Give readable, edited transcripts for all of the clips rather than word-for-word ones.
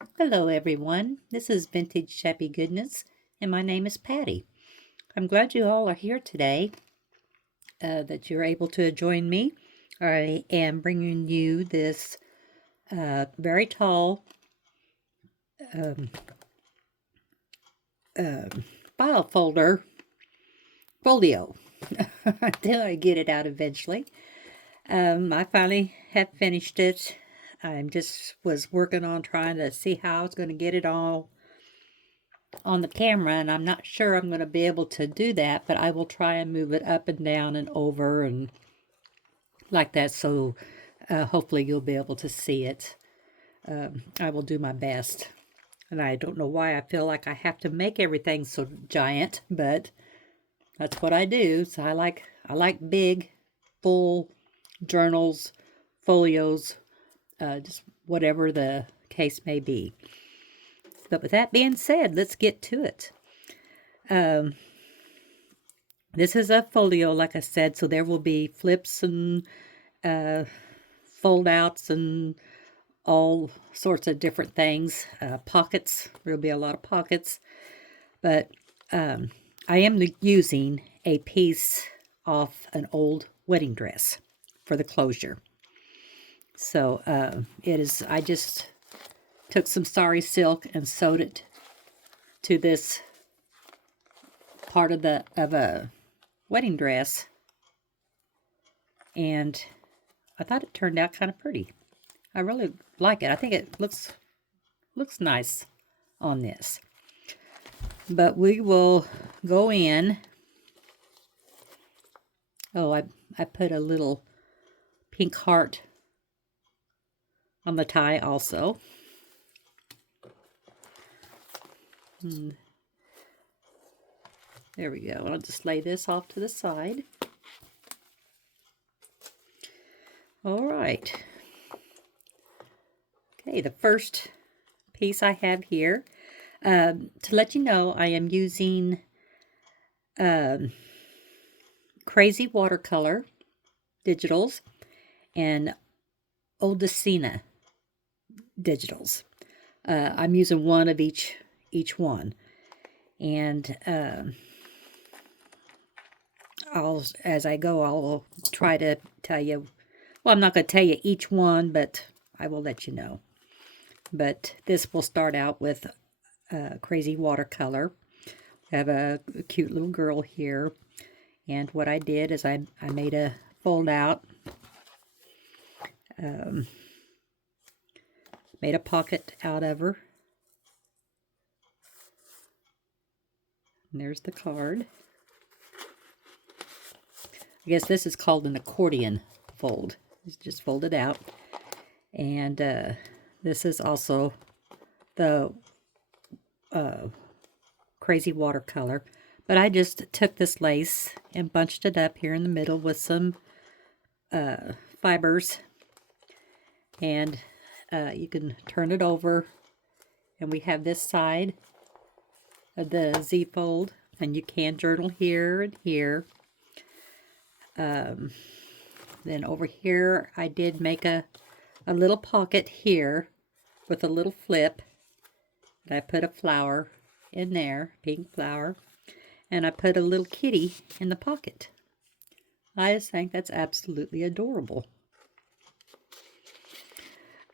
Hello, everyone. This is Vintage Shabby Goodness, and my name is Patty. I'm glad you all are here today, that you're able to join me. I am bringing you this very tall um, file folder folio until I get it out eventually. I finally have finished it. I just was working on trying to see how I was going to get it all on the camera, and I'm not sure I'm going to be able to do that, but I will try and move it up and down and over and like that, so hopefully you'll be able to see it. I will do my best, and I don't know why I feel like I have to make everything so giant, but that's what I do. So I like big, full journals, folios, just whatever the case may be. But with that being said, let's get to it. Um, this is a folio, like I said, so there will be flips and uh, fold outs and all sorts of different things. Pockets, there'll be a lot of pockets. But I am using a piece off an old wedding dress for the closure. So I just took some sari silk and sewed it to this part of a wedding dress, and I thought it turned out kind of pretty. I really like it. I think it looks nice on this. But we will go in. Oh, I put a little pink heart on the tie also. There we go. I'll just lay this off to the side. All right. Okay, the first piece I have here, to let you know, I am using Crazy Watercolor digitals and Odecina digitals. I'm using one of each one, and as I go, I'll try to tell you. Well, I'm not going to tell you each one, but I will let you know. But this will start out with Crazy Watercolor. I have a cute little girl here, and what I did is I made a fold out, made a pocket out of her. And there's the card. I guess this is called an accordion fold. It's just folded out. And this is also the Crazy Watercolor. But I just took this lace and bunched it up here in the middle with some fibers. And you can turn it over. And we have this side of the Z fold. And you can journal here and here. Then over here, I did make a little pocket here with a little flip. And I put a flower in there, pink flower. And I put a little kitty in the pocket. I just think that's absolutely adorable.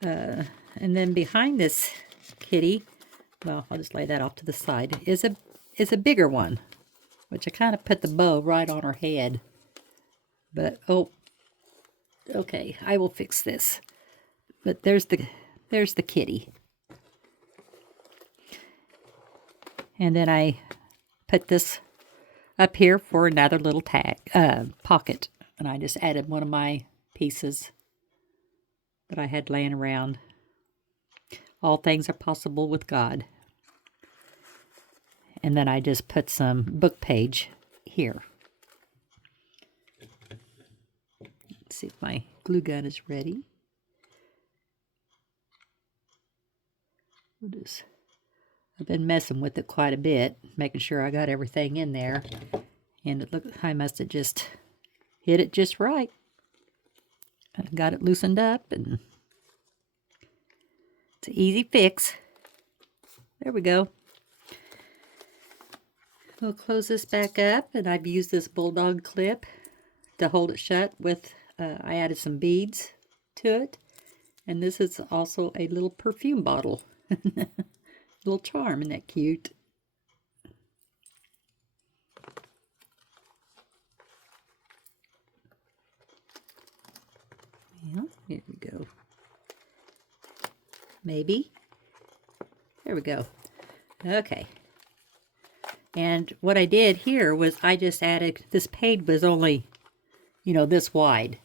And then behind this kitty, well, I'll just lay that off to the side, is a bigger one, which I kind of put the bow right on her head. But, oh, okay, I will fix this. But there's the kitty. And then I put this up here for another little pocket. And I just added one of my pieces that I had laying around. All things are possible with God. And then I just put some book page here. Let's see if my glue gun is ready. I've been messing with it quite a bit, making sure I got everything in there. And it looked, I must have just hit it just right. I got it loosened up, and it's an easy fix. There we go. We'll close this back up, and I've used this bulldog clip to hold it shut with, I added some beads to it. And this is also a little perfume bottle. Little charm, isn't that cute? Yeah, here we go. Maybe. There we go. Okay. And what I did here was I just added, this page was only, you know, this wide.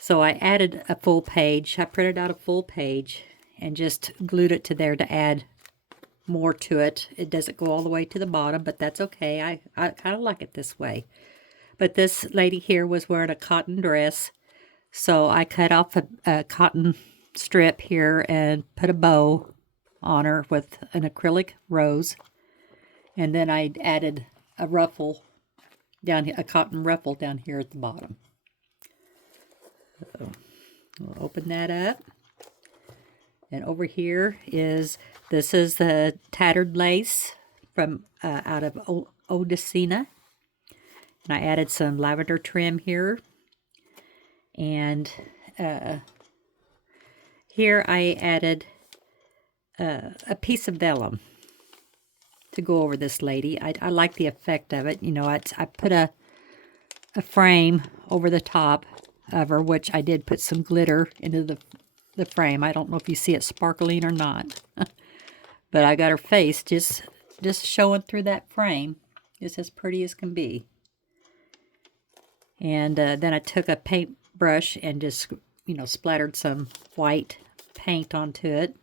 So I added a full page. I printed out a full page and just glued it to there to add more to it. It doesn't go all the way to the bottom, but that's okay. I kind of like it this way. But this lady here was wearing a cotton dress. So I cut off a cotton strip here and put a bow on her with an acrylic rose. And then I added a ruffle down here, a cotton ruffle down here at the bottom. So we'll open that up. And over here is, this is the tattered lace from out of Odecina. And I added some lavender trim here. And here I added a piece of vellum to go over this lady. I like the effect of it. You know, I put a frame over the top of her, which I did put some glitter into the frame. I don't know if you see it sparkling or not. But I got her face just showing through that frame. Just as pretty as can be. And then I took a paintbrush and just, you know, splattered some white paint onto it.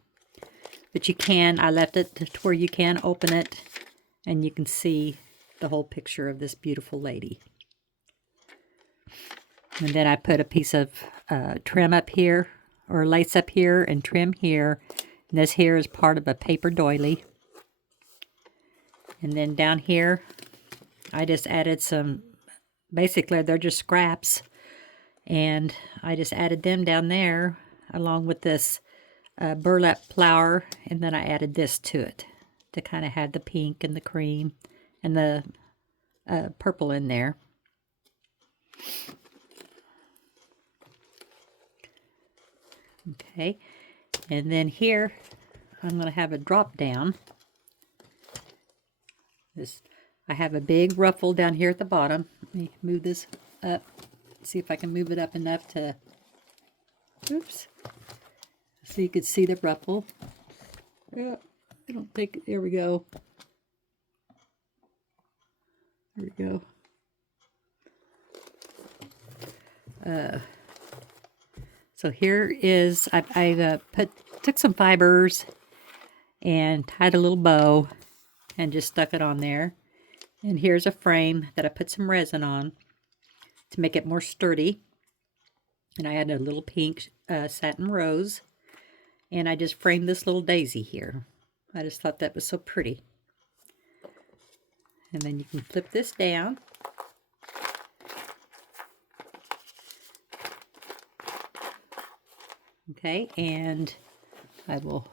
But you can, I left it to where you can open it and you can see the whole picture of this beautiful lady. And then I put a piece of trim up here, or lace up here and trim here. And this here is part of a paper doily. And then down here, I just added some, basically they're just scraps. And I just added them down there along with this burlap flower, and then I added this to it to kind of have the pink and the cream and the purple in there. Okay, and then here I'm going to have a drop down. I have a big ruffle down here at the bottom. Let me move this up. See if I can move it up enough to, oops, so you could see the ruffle. Yeah, I don't think, there we go. There we go. So here is, I took some fibers and tied a little bow and just stuck it on there. And here's a frame that I put some resin on to make it more sturdy. And I had a little pink satin rose. And I just framed this little daisy here. I just thought that was so pretty. And then you can flip this down. Okay, and I will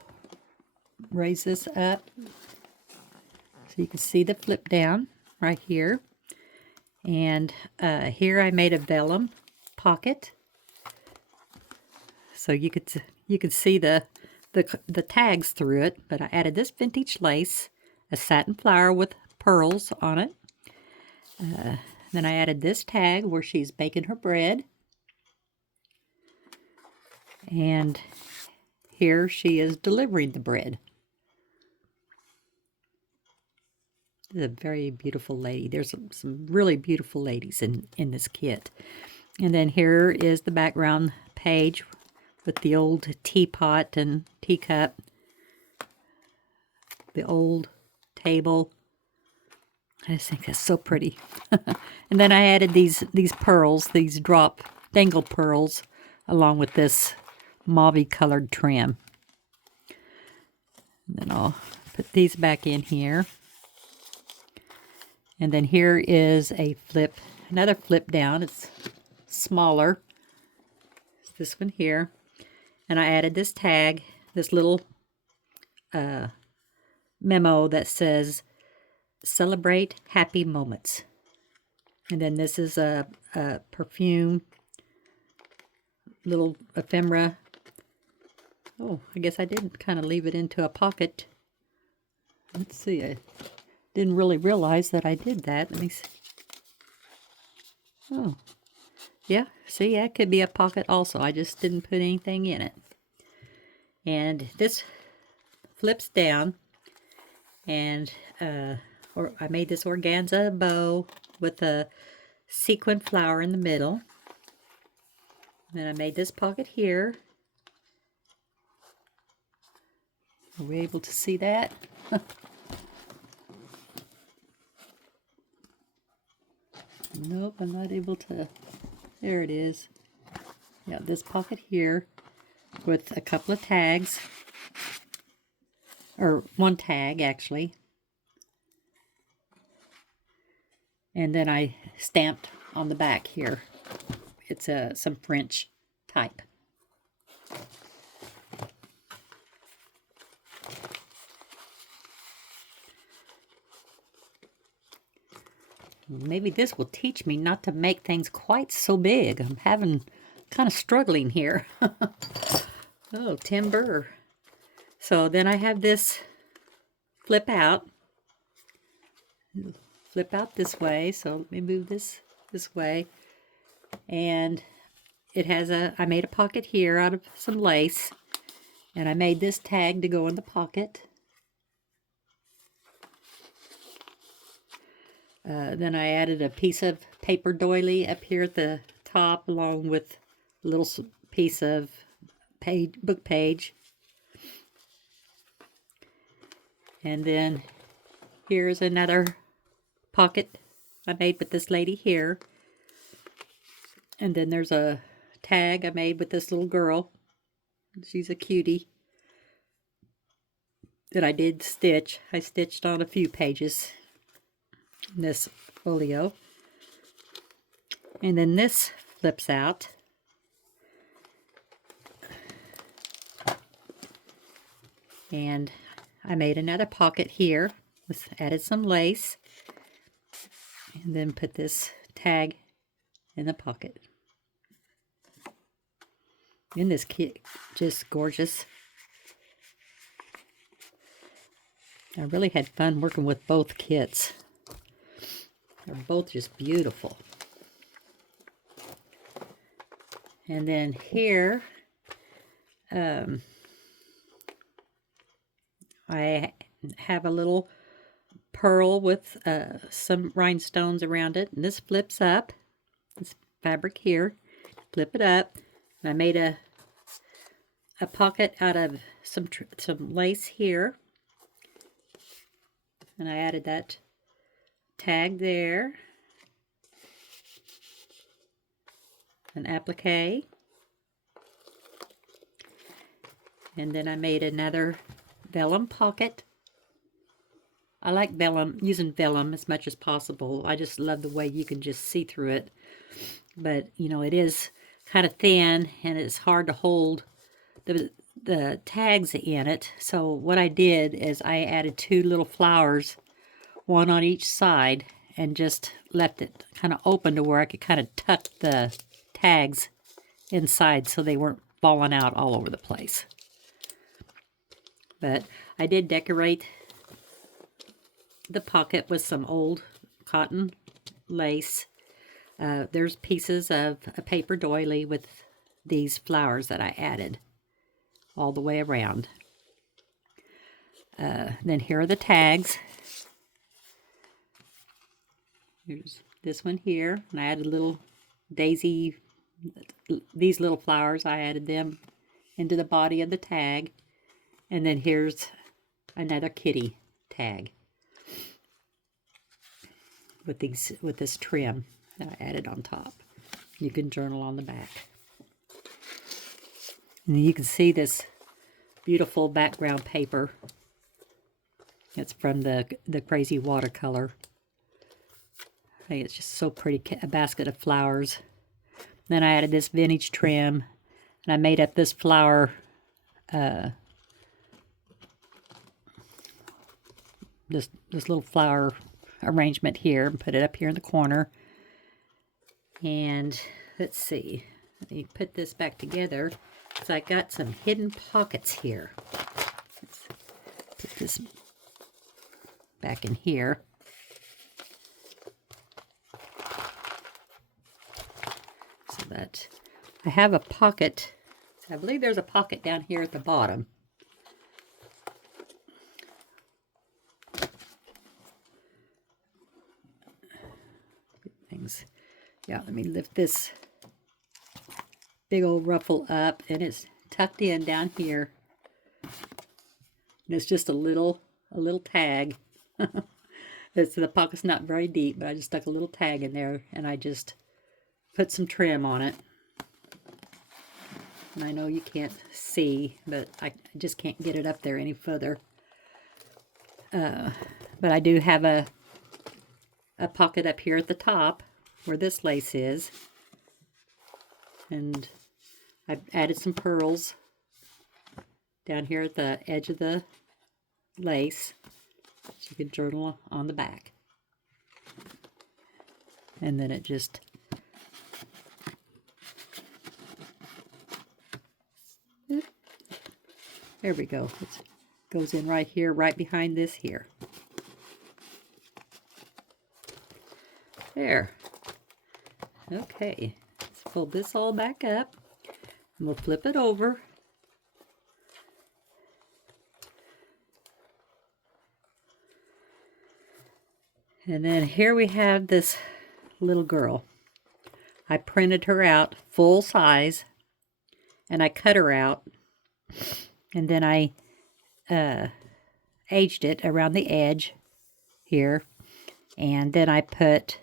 raise this up so you can see the flip down right here. And here I made a vellum pocket, so you could see the tags through it. But I added this vintage lace, a satin flower with pearls on it. Then I added this tag where she's baking her bread. And here she is delivering the bread. This is a very beautiful lady. There's some really beautiful ladies in this kit. And then here is the background page with the old teapot and teacup. The old table. I just think that's so pretty. And then I added these pearls, these drop dangle pearls, along with this mauve colored trim. And then I'll put these back in here. And then here is another flip down. It's smaller. It's this one here. And I added this tag, this little memo that says, "Celebrate happy moments." And then this is a perfume, little ephemera. Oh, I guess I did kind of leave it into a pocket. Let's see, I didn't really realize that I did that. Let me see. Oh, yeah, see, that could be a pocket also. I just didn't put anything in it. And this flips down, and I made this organza bow with a sequin flower in the middle. Then I made this pocket here. Are we able to see that? Nope, I'm not able to. There it is. Yeah, this pocket here with a couple of tags, or one tag actually. And then I stamped on the back here. It's some French type. Maybe this will teach me not to make things quite so big. I'm kind of struggling here. Oh, timber. So then I have this flip out this way. So let me move this way. And it has I made a pocket here out of some lace. And I made this tag to go in the pocket. Then I added a piece of paper doily up here at the top, along with a little piece of book page. And then here's another pocket I made with this lady here. And then there's a tag I made with this little girl. She's a cutie that I did stitch. I stitched on a few pages in this folio. And then this flips out. And I made another pocket here, added some lace, and then put this tag in the pocket. Isn't this kit just gorgeous? I really had fun working with both kits. They're both just beautiful. And then here, I have a little pearl with some rhinestones around it. And this flips up. This fabric here. Flip it up. And I made a pocket out of some lace here. And I added that tag there. An applique. And then I made another vellum pocket. I like vellum, using vellum as much as possible. I just love the way you can just see through it. But, you know, it is kind of thin and it's hard to hold the tags in it. So what I did is I added two little flowers, one on each side, and just left it kind of open to where I could kind of tuck the tags inside so they weren't falling out all over the place. But I did decorate the pocket with some old cotton lace. There's pieces of a paper doily with these flowers that I added all the way around. Then here are the tags. Here's this one here, and I added a little daisy, these little flowers, I added them into the body of the tag. And then here's another kitty tag with this trim that I added on top. You can journal on the back. And you can see this beautiful background paper. It's from the Crazy Watercolor. I think it's just so pretty, a basket of flowers. Then I added this vintage trim, and I made up this flower this little flower arrangement here and put it up here in the corner. And let's see, let me put this back together. So I got some hidden pockets here. Let's put this back in here. So that I have a pocket. I believe there's a pocket down here at the bottom. Things. Yeah, let me lift this big old ruffle up, and it's tucked in down here. And it's just a little tag. The pocket's not very deep, but I just stuck a little tag in there, and I just put some trim on it. And I know you can't see, but I just can't get it up there any further. But I do have a pocket up here at the top where this lace is. And I've added some pearls down here at the edge of the lace, so you can journal on the back. And then it just there we go. It goes in right here, right behind this here. There. Okay. Let's fold this all back up. And we'll flip it over. And then here we have this little girl. I printed her out full size, and I cut her out, and then I aged it around the edge here, and then I put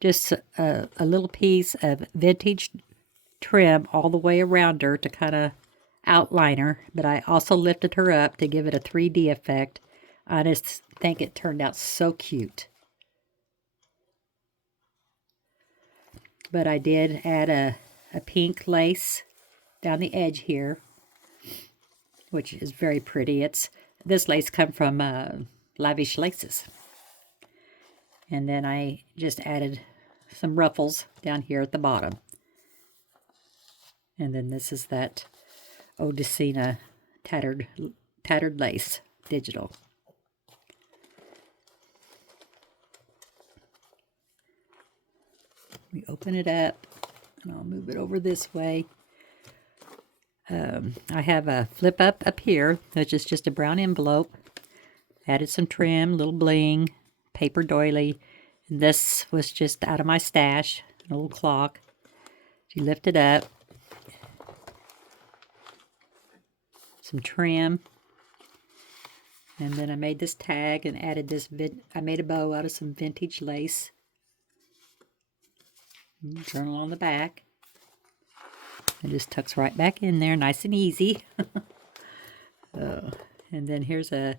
just a little piece of vintage trim all the way around her to kind of outline her, but I also lifted her up to give it a 3D effect. I just think it turned out so cute. But I did add a pink lace down the edge here, which is very pretty. This lace come from Lavish Laces. And then I just added some ruffles down here at the bottom. And then this is that Odecina tattered lace digital. We open it up, and I'll move it over this way. I have a flip up here, which is just a brown envelope. Added some trim, little bling, paper doily. And this was just out of my stash, an old clock. You lift it up. Some trim. And then I made this tag and added this, I made a bow out of some vintage lace. Journal on the back. It just tucks right back in there, nice and easy. And then here's a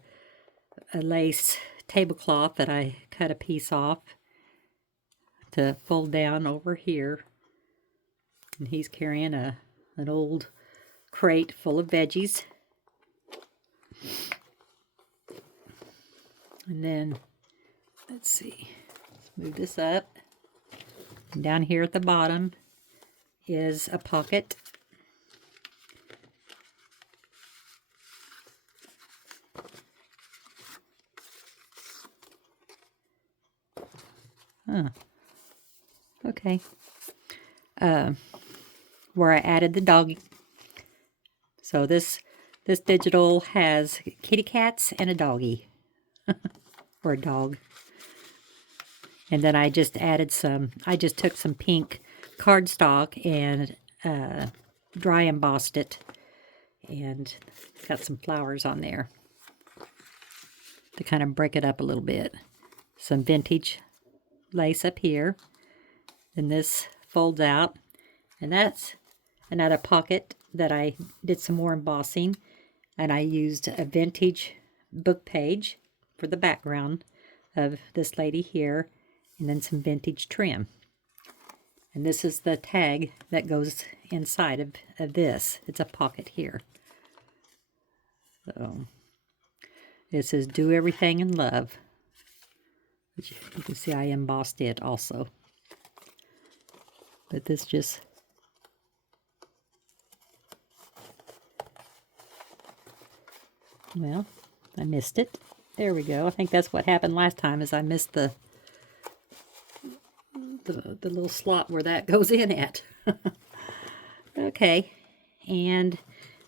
lace tablecloth that I cut a piece off to fold down over here. And he's carrying an old crate full of veggies. And then, let's see, let's move this up. And down here at the bottom is a pocket. Okay. Where I added the doggy. So this digital has kitty cats and a doggy. Or a dog. And then I just added I just took some pink cardstock and dry embossed it. And got some flowers on there to kind of break it up a little bit. Some vintage lace up here. And this folds out. And that's another pocket that I did some more embossing. And I used a vintage book page for the background of this lady here. And then some vintage trim. And this is the tag that goes inside of this. It's a pocket here. So, It says, "Do everything in love." Which you can see I embossed it also. But this just... Well, I missed it. There we go. I think that's what happened last time, is I missed the little slot where that goes in at. Okay. And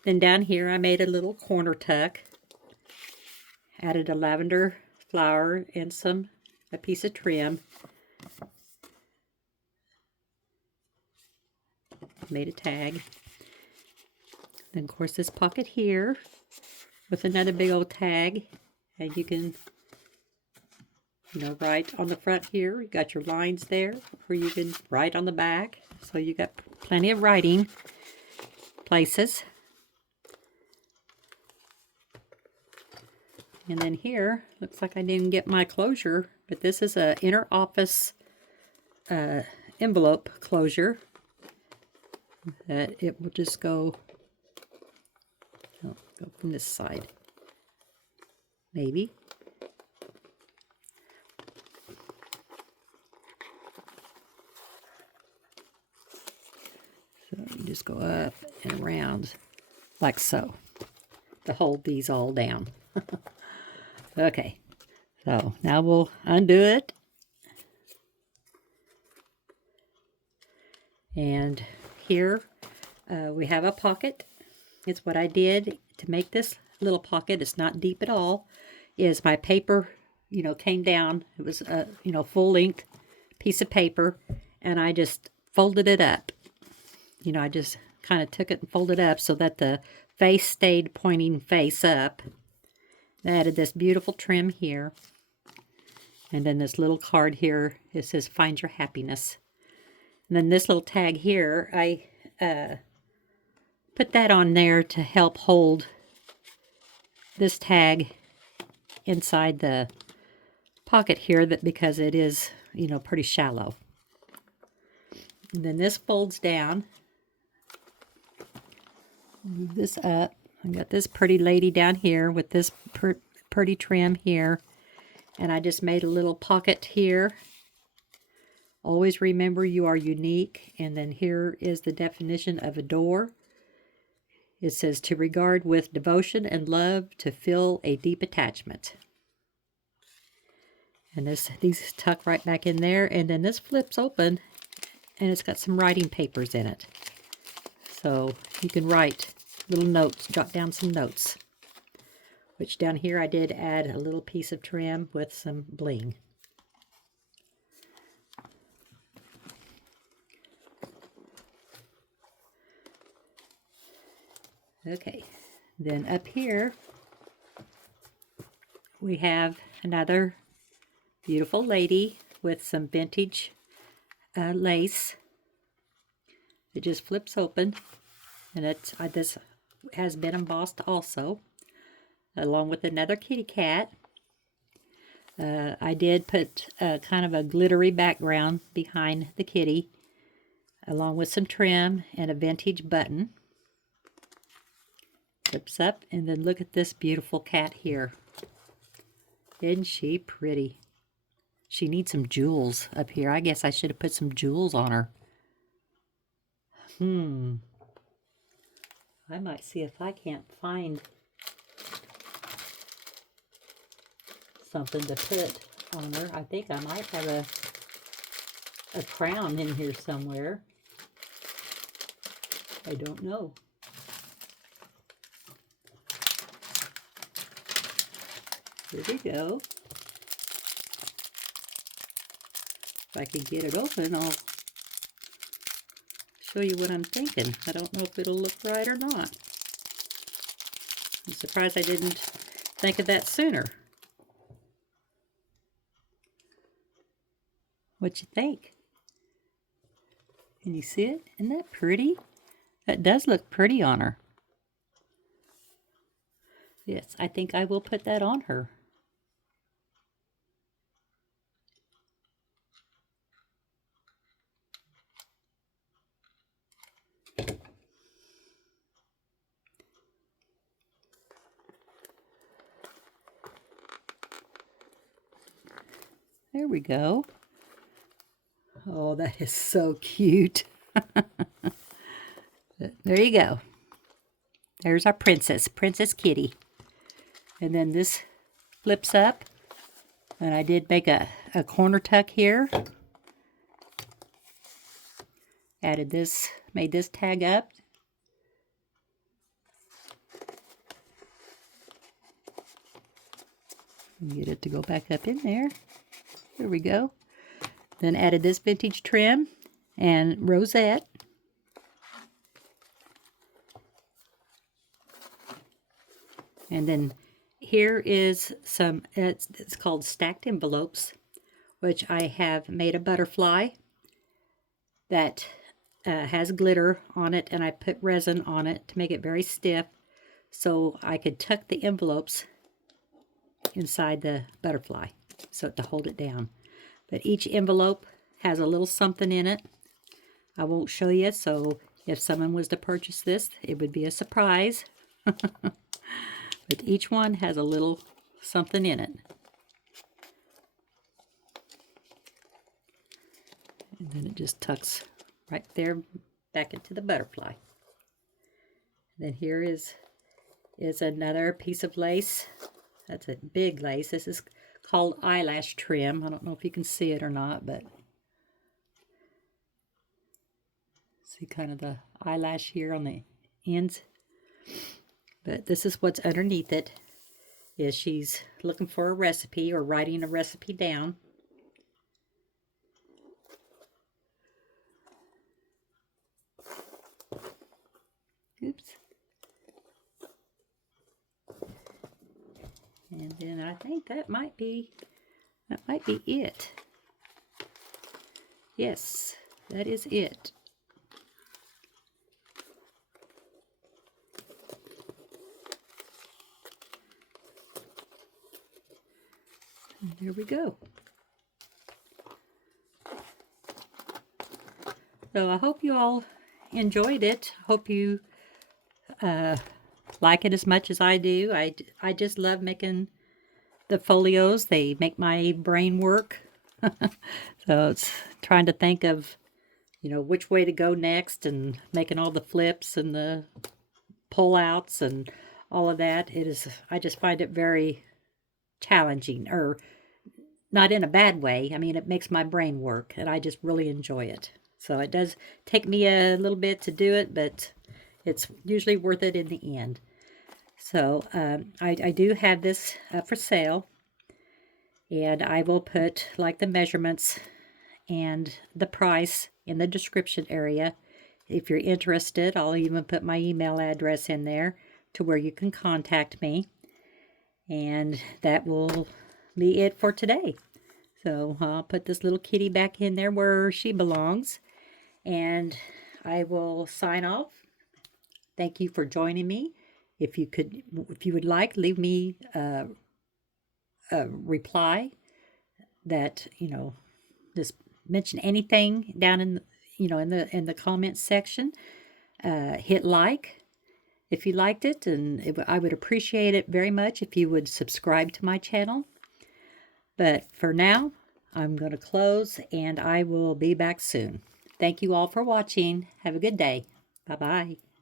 then down here I made a little corner tuck. Added a lavender flower and a piece of trim. Made a tag. Then of course this pocket here with another big old tag, and you can, write on the front here. You got your lines there, or you can write on the back. So you got plenty of writing places. And then here, looks like I didn't get my closure, but this is a inner office envelope closure. That it will just go from this side, maybe. So you just go up and around like so to hold these all down. Okay, so now we'll undo it. And here we have a pocket. It's what I did to make this little pocket. It's not deep at all. Is my paper, came down. It was a, full length piece of paper, and I just folded it up. I just kind of took it and folded it up so that the face stayed pointing face up. I added this beautiful trim here. And then this little card here, it says, "Find your happiness." And then this little tag here, I put that on there to help hold this tag inside the pocket here, because it is, pretty shallow. And then this folds down. Move this up. I got this pretty lady down here with this pretty trim here. And I just made a little pocket here. Always remember you are unique. And then here is the definition of adore. It says, "To regard with devotion and love, to feel a deep attachment." And these tuck right back in there. And then this flips open, and it's got some writing papers in it. So you can write little notes, jot down some notes. Which down here I did add a little piece of trim with some bling. Okay, then up here we have another beautiful lady with some vintage lace. It just flips open, and this has been embossed also, along with another kitty cat. I did put kind of a glittery background behind the kitty, along with some trim and a vintage button. Flips up, and then look at this beautiful cat here. Isn't she pretty? She needs some jewels up here. I guess I should have put some jewels on her. I might see if I can't find something to put on her. I think I might have a crown in here somewhere. I don't know. Here we go. If I can get it open, I'll show you what I'm thinking. I don't know if it'll look right or not. I'm surprised I didn't think of that sooner. What you think? Can you see it? Isn't that pretty? That does look pretty on her. Yes, I think I will put that on her. There we go. Oh, that is so cute. There you go. There's our princess, Princess Kitty. And then this flips up. And I did make a corner tuck here. Added this, made this tag up. Get it to go back up in there. There we go. Then added this vintage trim and rosette. And then here is some, it's called stacked envelopes, which I have made a butterfly that has glitter on it, and I put resin on it to make it very stiff so I could tuck the envelopes inside the butterfly so to hold it down. But each envelope has a little something in it. I won't show you, so if someone was to purchase this, it would be a surprise. But each one has a little something in it. And then it just tucks right there back into the butterfly. And then here is another piece of lace. That's a big lace. This is called eyelash trim. I don't know if you can see it or not, but see kind of the eyelash here on the ends. But this is what's underneath it, is she's looking for a recipe or writing a recipe down. Oops. And then I think that might be it. Yes, that is it. And there we go. So I hope you all enjoyed it. Hope you like it as much as I do. I just love making the folios. They make my brain work. So it's trying to think of, which way to go next and making all the flips and the pull outs and all of that. I just find it very challenging, or not in a bad way. I mean, it makes my brain work, and I just really enjoy it. So it does take me a little bit to do it, but it's usually worth it in the end. So I do have this for sale, and I will put like the measurements and the price in the description area. If you're interested, I'll even put my email address in there to where you can contact me. And that will be it for today. So I'll put this little kitty back in there where she belongs, and I will sign off. Thank you for joining me. If you would like, leave me a reply that, just mention anything down in the comments section. Hit like if you liked it, and I would appreciate it very much if you would subscribe to my channel. But for now, I'm going to close, and I will be back soon. Thank you all for watching. Have a good day. Bye-bye.